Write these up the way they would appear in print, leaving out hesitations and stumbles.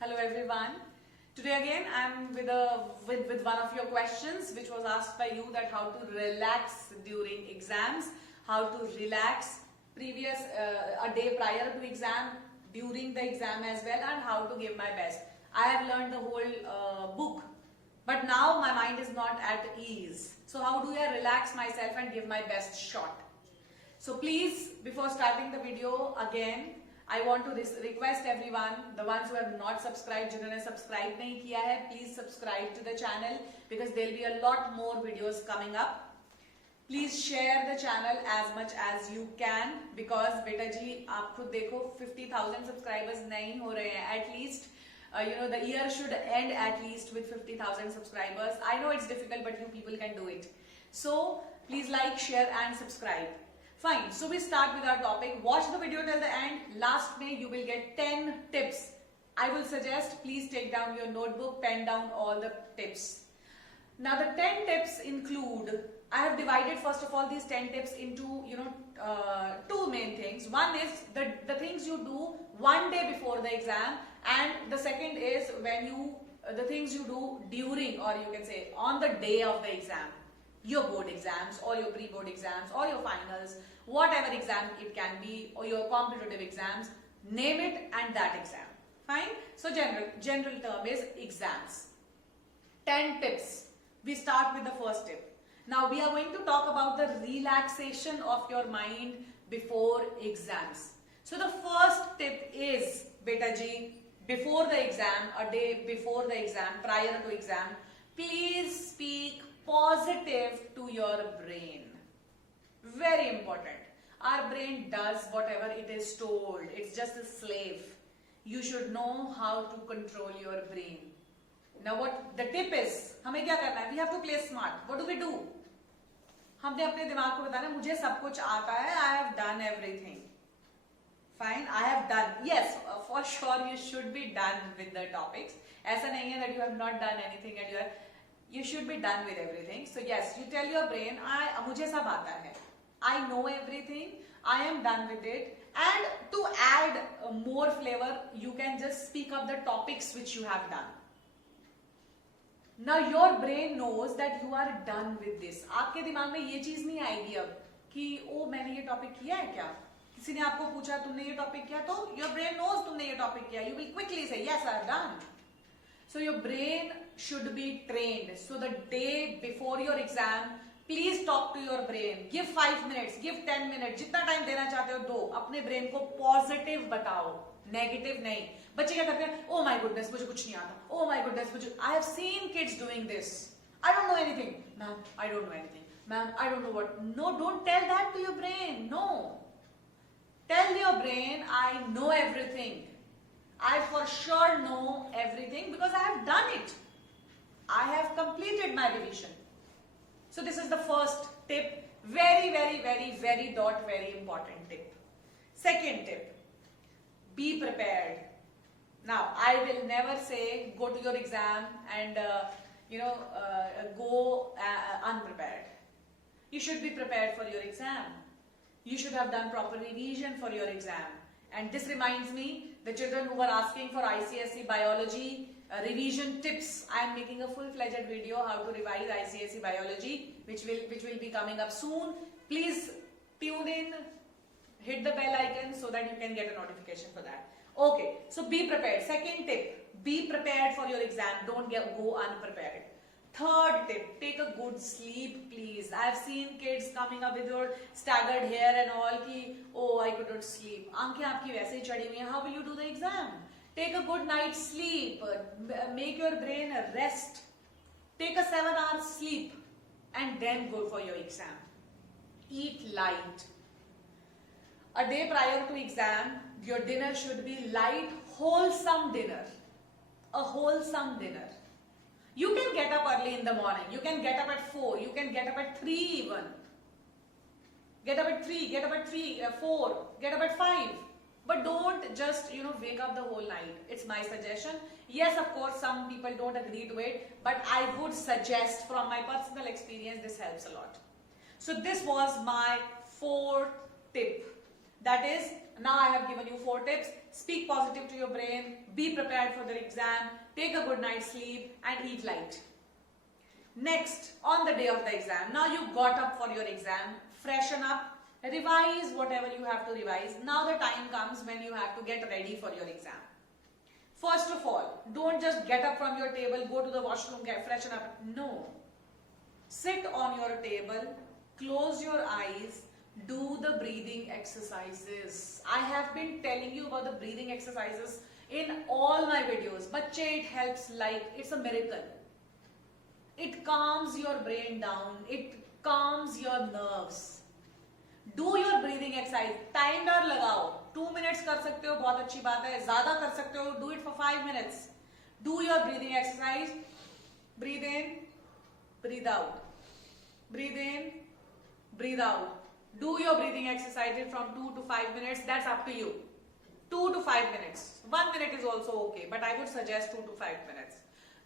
Hello everyone. Today again I'm with one of your questions which was asked by you, that how to relax during exams, how to relax previous a day prior to exam, during the exam as well, and how to give my best. I have learned the whole book, but now my mind is not at ease. So how do I relax myself and give my best shot? So please, before starting the video again, I want to request everyone, the ones who have not subscribed, जिन्होंने subscribe नहीं किया है, please subscribe to the channel because there will be a lot more videos coming up. Please share the channel as much as you can because बेटा जी आप खुद देखो 50,000 subscribers नहीं हो रहे हैं. At least the year should end at least with 50,000 subscribers. I know it's difficult, but you people can do it. So please like, share and subscribe. Fine, so we start with our topic. Watch the video till the end. Last May you will get 10 tips. I will suggest please take down your notebook, pen down all the tips. Now the 10 tips include, I have divided first of all these 10 tips into two main things. One is the things you do one day before the exam, and the second is the things you do during, or you can say on the day of the exam. Your board exams or your pre-board exams or your finals, whatever exam it can be, or your competitive exams, name it and that exam. Fine. So general term is exams. 10 tips. We start with the first tip. Now we are going to talk about the relaxation of your mind before exams. So the first tip is, beta ji, before the exam, a day before the exam, prior to exam, please speak positive to your brain. Very important. Our brain does whatever it is told. It's just a slave. You should know how to control your brain. Now what the tip is, हमें क्या करना है? We have to play smart. What do? हमने अपने दिमाग को बताना मुझे सब कुछ आता है. I have done everything. Fine, I have done. Yes, for sure you should be done with the topics. ऐसा नहीं है that you have not done anything and you should be done with everything. So yes, you tell your brain, मुझे सब आता है. I know everything. I am done with it. And to add more flavor, you can just speak of the topics which you have done. Now your brain knows that you are done with this. आपके दिमाग में ये चीज नहीं आएगी अब कि ओ मैंने ये टॉपिक किया है क्या? किसी ने आपको पूछा तुमने ये टॉपिक किया, तो your brain knows तुमने ये टॉपिक किया. You will quickly say yes, I have done. So your brain should be trained. So the day before your exam, please talk to your brain. Give 5 minutes, give 10 minutes, जितना time देना चाहते हो दो. अपने brain को positive बताओ, negative नहीं. बच्चे क्या करते हैं? Oh my goodness, मुझे कुछ नहीं आता. Oh my goodness, I have seen kids doing this. I don't know anything. Ma'am, I don't know anything. Ma'am, I don't know what. No, don't tell that to your brain. No. Tell your brain, I know everything. I for sure know everything because I have done it. I have completed my revision. So this is the first tip. Very, very, very, very important tip. Second tip. Be prepared. Now, I will never say go to your exam and go unprepared. You should be prepared for your exam. You should have done proper revision for your exam. And this reminds me, the children who were asking for ICSE biology revision tips, I am making a full-fledged video how to revise ICSE biology, which will be coming up soon. Please tune in, hit the bell icon so that you can get a notification for that. Okay, so be prepared. Second tip, be prepared for your exam. Don't go unprepared. Third tip, take a good sleep, please. I have seen kids coming up with your staggered hair and all ki, oh, I could not sleep. आंखें आपकी वैसे ही चढ़ी हुई हैं. How will you do the exam? Take a good night's sleep. Make your brain rest. Take a 7-hour sleep and then go for your exam. Eat light. A day prior to exam, your dinner should be light, wholesome dinner. A wholesome dinner. You can get up early in the morning. You can get up at 4. You can get up at 3 even. Get up at 3, get up at 4, get up at 5. But don't just, wake up the whole night. It's my suggestion. Yes, of course, some people don't agree to it. But I would suggest, from my personal experience, this helps a lot. So this was my 4th tip. That is, now I have given you 4 tips. Speak positive to your brain. be prepared for the exam, take a good night's sleep and eat light. Next, on the day of the exam, now you got up for your exam, freshen up, revise whatever you have to revise. Now the time comes when you have to get ready for your exam. First of all, don't just get up from your table, go to the washroom, get freshen up. No. Sit on your table, close your eyes, do the breathing exercises. I have been telling you about the breathing exercises in all my videos. Bachche, it helps like it's a miracle. It calms your brain down. It calms your nerves. Do your breathing exercise. Timer लगाओ. 2 minutes कर सकते हो, बहुत अच्छी बात है. ज़्यादा कर सकते हो, do it for 5 minutes. Do your breathing exercise. Breathe in, breathe out. Breathe in, breathe out. Do your breathing exercises from 2 to 5 minutes. That's up to you. 2 to 5 minutes. 1 minute is also okay, but I would suggest 2 to 5 minutes.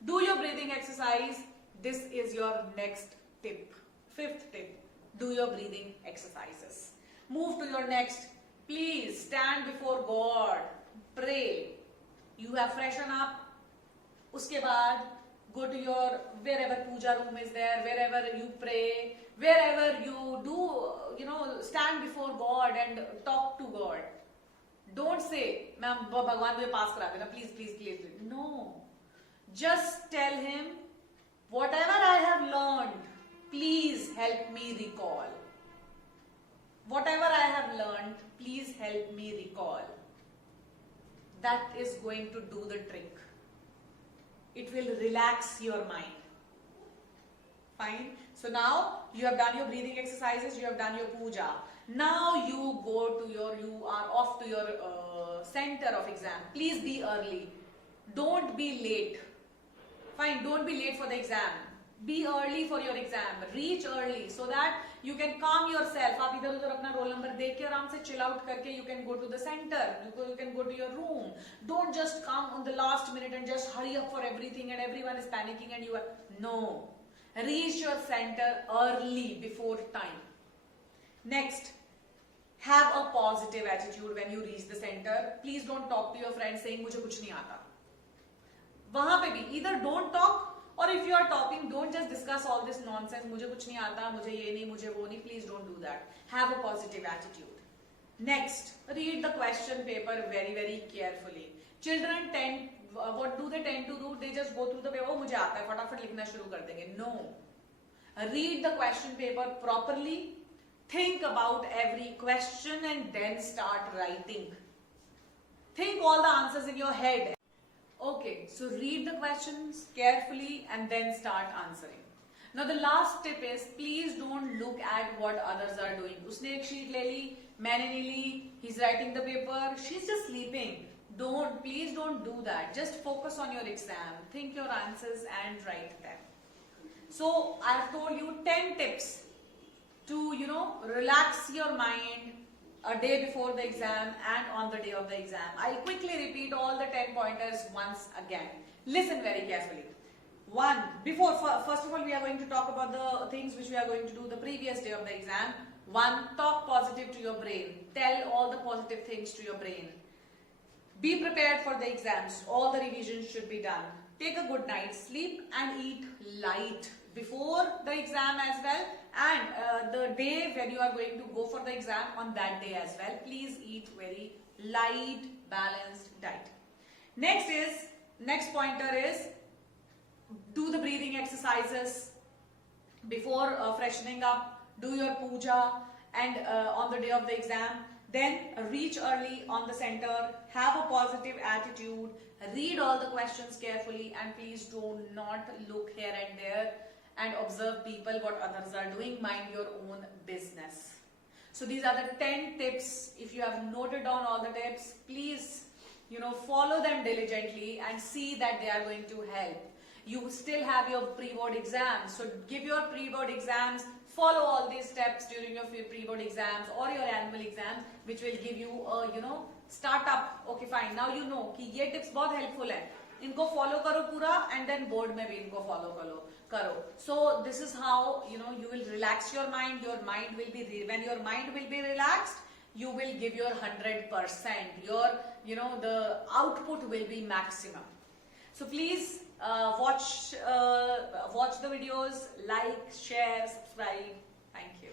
Do your breathing exercise. This is your next tip. 5th tip. Do your breathing exercises. Move to your next. Please stand before God. Pray. You have freshened up. Uske baad, go to your, wherever puja room is there, wherever you pray, wherever you do, stand before God and talk to God. Don't say, "Ma'am, Bhagwan mujhe pass kara dena, please, please, please." No. Just tell him, whatever I have learned, please help me recall. Whatever I have learned, please help me recall. That is going to do the trick. It will relax your mind. Fine. So now you have done your breathing exercises, you have done your puja. Now you are off to your center of exam. Please be early. Don't be late. Fine, don't be late for the exam. Be early for your exam. Reach early so that you can calm yourself. आप इधर उधर अपना roll number देख के आराम से chill out करके you can go to the center. You can go to your room. Don't just come on the last minute and just hurry up for everything and everyone is panicking and you are... No. Reach your center early before time. Next, have a positive attitude when you reach the center. Please don't talk to your friends saying मुझे कुछ नहीं आता. वहां पे भी either don't talk or if you are talking, don't just discuss all this nonsense. मुझे कुछ नहीं आता, मुझे ये नहीं, मुझे वो नहीं. Please don't do that. Have a positive attitude. Next, read the question paper very, very carefully. Children tend, what do they tend to do? They just go through the paper. Oh, मुझे आता है, फटाफट लिखना शुरू कर देंगे. No. Read the question paper properly. Think about every question and then start writing. Think all the answers in your head. Okay, so read the questions carefully and then start answering. Now the last tip is, please don't look at what others are doing. उसने एक sheet ले ली, मैंने नहीं ली, he's writing the paper, she's just sleeping. Please don't do that. Just focus on your exam. Think your answers and write them. So I have told you 10 tips to, relax your mind a day before the exam and on the day of the exam. I'll quickly repeat all the 10 pointers once again. Listen very carefully. First of all, we are going to talk about the things which we are going to do the previous day of the exam. 1, talk positive to your brain. Tell all the positive things to your brain. Be prepared for the exams. All the revisions should be done. Take a good night's sleep and eat light before the exam as well, and the day when you are going to go for the exam, on that day as well, please eat very light, balanced diet. Next pointer is, do the breathing exercises before freshening up, do your puja and on the day of the exam. Then reach early on the center, have a positive attitude, read all the questions carefully, and please do not look here and there and observe people, what others are doing. Mind your own business. So these are the 10 tips. If you have noted down all the tips, please, follow them diligently and see that they are going to help. You still have your pre-board exams. So give your pre-board exams, follow all these steps during your pre-board exams or your annual exams, which will give you a, startup. Okay, fine. Now you know कि ये tips बहुत helpful है. इनको follow करो पूरा and then board में भी इनको follow करो. So this is how, you will relax your mind. Your mind will be, when your mind will be relaxed, you will give your 100%. Your, the output will be maximum. So please watch the videos, like, share, subscribe. Thank you.